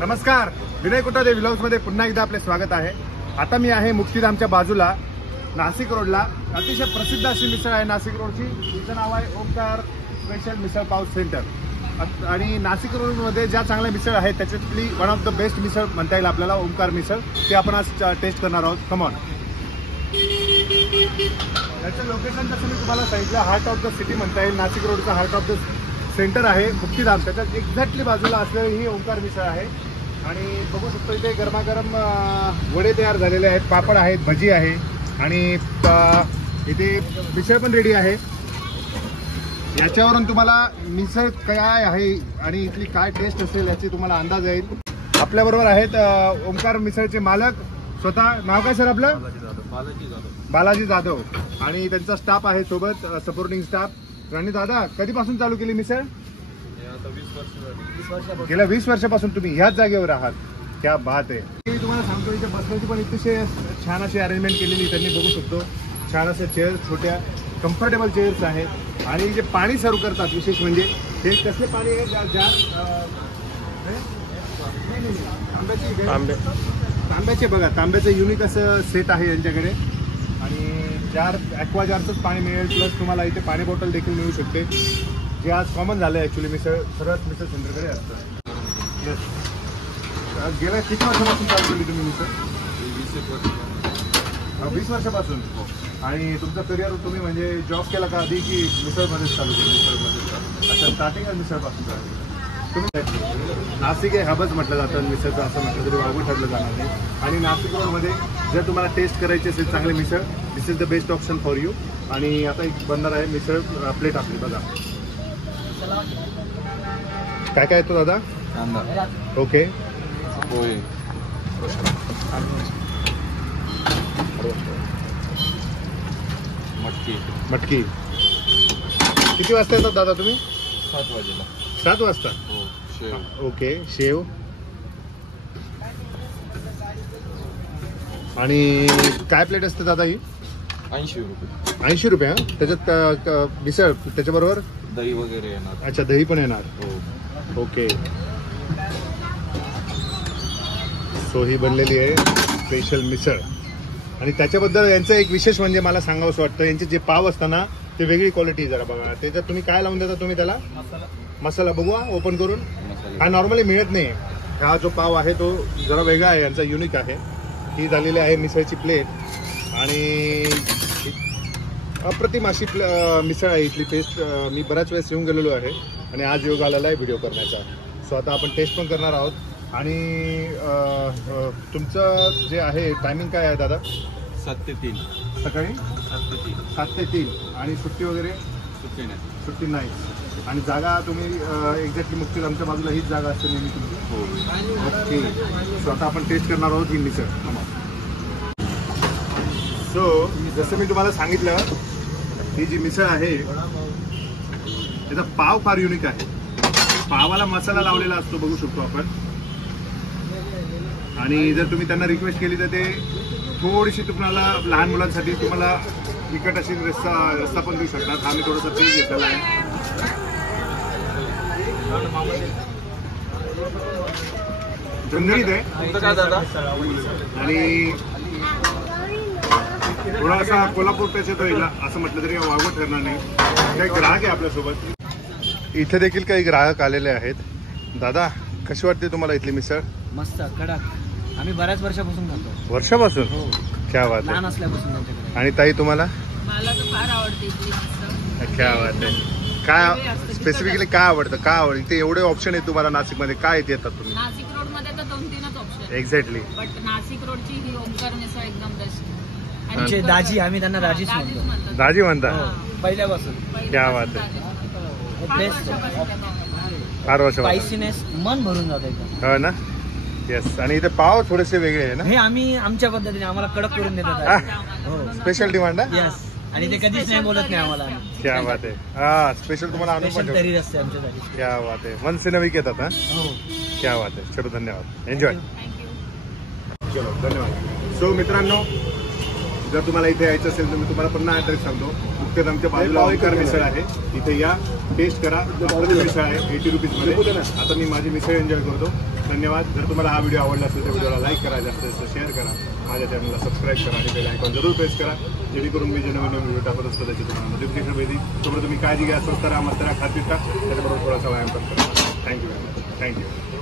नमस्कार, विनय कुटारे व्लॉग्स मध्ये पुन्हा एकदा आपले स्वागत आहे। आता मी आहे मुक्तिधामच्या बाजूला नाशिक रोडला अतिशय प्रसिद्ध अशी मिसळ आहे नाशिक रोडची, तिचं नाव आहे ओमकार स्पेशल मिसळ पाव सेंटर। आणि नाशिक रोडमध्ये ज्या चांगल्या मिसळ आहेत त्याच्यातली वन ऑफ द बेस्ट मिसळ म्हणता येईल आपल्याला ओमकार मिसळ, ते आपण आज टेस्ट करणार आहोत। Come on. याचं लोकेशन तसं मी तुम्हाला सांगितलं, हार्ट ऑफ द सिटी म्हणता येईल, नाशिक रोडचा हार्ट ऑफ द सेंटर आहे मुक्तिधाम, त्याच्यात एक्झॅक्टली बाजूला असलेली ही ओमकार मिसळ आहे। आणि बघू शकतो इथे गरमागरम वडे तयार झालेले आहेत, पापड आहेत, भजी आहे आणि इथे मिसळ पण रेडी आहे। याच्यावरून तुम्हाला मिसळ काय आहे आणि इथली काय टेस्ट असेल याची तुम्हाला अंदाज येईल। आपल्याबरोबर आहेत ओमकार मिसळचे मालक स्वतः, नाव काय सर आपलं? बालाजी जाधव। आणि त्यांचा स्टाफ आहे सोबत, सपोर्टिंग स्टाफ। आणि दादा, कधीपासून चालू केली मिसळ? गेल्या 20 वर्षापासून तुम्ही ह्याच जागेवर आहात, क्या बात आहे। मी तुम्हाला सांगतो इथे बसण्याची पण इतकी छान अशी अरेंजमेंट केलेली त्यांनी, बघू शकतो छान असे चेअर्स, छोट्या कम्फर्टेबल चेअर्स आहेत। आणि जे पाणी सर्व करतात विशेष म्हणजे ते कसले पाणी आहे, तांब्याचे बघा, तांब्याचं युनिक असं सेट आहे यांच्याकडे। आणि जार ॲक्वा जारचंच पाणी मिळेल, प्लस तुम्हाला इथे पाणी बॉटल देखील मिळू शकते, जे आज कॉमन झालं आहे ॲक्च्युली मिसळ सर्वच मिसळ सेंटरकडे असतं। येस, गेल्या किती वर्षापासून चालू केली तुम्ही मिसळ? 20 वर्षापासून। आणि तुमचं करिअर तुम्ही म्हणजे जॉब केला का आधी की मिसळमध्येच चालू केलं? मिसळमध्ये। अच्छा, स्टार्टिंग मिसळपासून चालू तुम्ही। नाशिक हे हबच म्हटलं जातं मिसळचं, असं म्हटलं तरी वावगं ठरलं जाणार नाही। आणि नाशिक रोडमध्ये जर तुम्हाला टेस्ट करायची असेल चांगली misal, this is the best option for you. आणि आता एक बनणार आहे मिसळ प्लेट आपली, बघा काय काय येतो दादा? कांदा, ओके, पोहे, मटकी। मटकी किती वाजता येतात दादा तुम्ही? 7 वाजेला। 7 वाजता? हो। शेव, ओके, शेव। आणि काय प्लेट असते दादा ही? 80 रुपये। 80 रुपये? हा, त्याच्यात मिसळ त्याच्याबरोबर दही वगैरे येणार? अच्छा, दही पण येणार, हो, ओके। सो ही बनलेली आहे स्पेशल मिसळ। आणि त्याच्याबद्दल यांचं एक विशेष म्हणजे मला सांगावंसं वाटतं, यांचे जे पाव असतात ना ते वेगळी क्वालिटी जरा बघा। त्याच्यात तुम्ही काय लावून देता तुम्ही त्याला? मसाला। बघू ओपन करून, हा नॉर्मली मिळत नाही, हा जो पाव आहे तो जरा वेगळा आहे, यांचा युनिक आहे। ही झालेली आहे मिसळची प्लेट आणि अप्रतिम अशी मिसळ आहे इथली। टेस्ट मी बऱ्याच वेळेस येऊन गेलेलो आहे आणि आज योग आलेला आहे व्हिडिओ करण्याचा। सो आता आपण टेस्ट पण करणार आहोत। आणि तुमचं जे आहे टायमिंग काय आहे दादा? 7 ते 3 सकाळी। 7 ते 3 आणि सुट्टी वगैरे? सुट्टी नाही। आणि जागा तुम्ही एक्झॅक्टली मुक्तिधामच्या बाजूला हीच जागा असते नेहमी तुमची? हो, ओके। सो आता आपण टेस्ट करणार आहोत ही मिसळ। सो जसं मी तुम्हाला सांगितलं, ही जी मिसळ आहे त्याचा पाव फार युनिक आहे। पावाला मसाला लावलेला असतो, बघू शकतो आपण। आणि जर तुम्ही त्यांना रिक्वेस्ट केली तर ते थोडीशी तुम्हाला लहान मुलांसाठी तुम्हाला तिखट अशी रस्सा पण देऊ शकतात। आम्ही थोडंसं तेल घेतलेला आहे। झणझणीत आहे आणि थोडासा कोल्हापूर टच येतो हिला, असं म्हटलं तरी वावगं ठरणार नाही। काही ग्राहक आहे आपल्यासोबत, इथे देखील काही ग्राहक आलेले आहेत। दादा, कशी वाटते तुम्हाला इथली मिसळ? मस्त, कडक। आम्ही बऱ्याच वर्षापासून खातो। वर्षापासून? हो, क्या बात आहे। लहान असल्यापासून त्यांच्याकडे। आणि ताई तुम्हाला? मला तर फार आवडते इथली मिसळ। क्या बात आहे। काय स्पेसिफिकली काय आवडतं? काय आवडतं इथे? एवढे ऑप्शन आहेत तुम्हाला नाशिकमध्ये, काय इथे येतात तुम्ही? नाशिक रोड मध्ये तर 2-3च ऑप्शन एक्झॅक्टली, बट नाशिक रोडची ही ओमकार मिसळ एकदम बेस्ट। आमचे दाजी, आम्ही त्यांना दाजीच म्हणतो। दाजी म्हणता? पहिल्यापासून। क्या बात आहे, फार वर्ष। स्पायसीनेस मन भरून जात एकदम, हो ना? येस। आणि इथे पाव थोडेसे वेगळे आहे ना? हे आम्ही आमच्या पद्धतीने आम्हाला कडक करून देतात। स्पेशल डिमांड आहे? यस। आणि ते कधीच नाही बोलत नाही आम्हाला। क्या बात आहे, हा स्पेशल तुम्हाला स्पेशल तरी असते आमच्यासाठी। क्या बात आहे, वन्स इन अ वीक येतात? हा, हो, क्या बात आहे। चलो, धन्यवाद, एन्जॉय। चलो, धन्यवाद। सो मित्रांनो, जर तुम्हाला इथे यायचं असेल तर मी तुम्हाला पुन्हा ॲड्रेस सांगतो. मुक्तेधामच्या बाजूला ओंकार मिसळ आहे, इथे या, टेस्ट करा. मिसळ आहे 80 रुपीजमध्ये. आता मी माझी मिसळ एन्जॉय करतो. धन्यवाद. जर तुम्हाला हा व्हिडिओ आवडला असेल तर व्हिडिओला लाईक करा, जास्तीत जास्त शेअर करा, माझ्या चॅनलला सबस्क्राईब करा आणि बेल आयकॉन जरूर प्रेस करा, जेणेकरून मी जे नवीन नवीन व्हिडिओ टाकत असतो त्याची तुम्हाला नोटिफिकेशन मिळते. त्यामुळे तुम्ही काळजी घ्या, स्वस्त राहा, मस्त राहा, खात पिता, त्याच्याबरोबर थोडासा व्यायाम पण करा. Thank you very much. थँक्यू.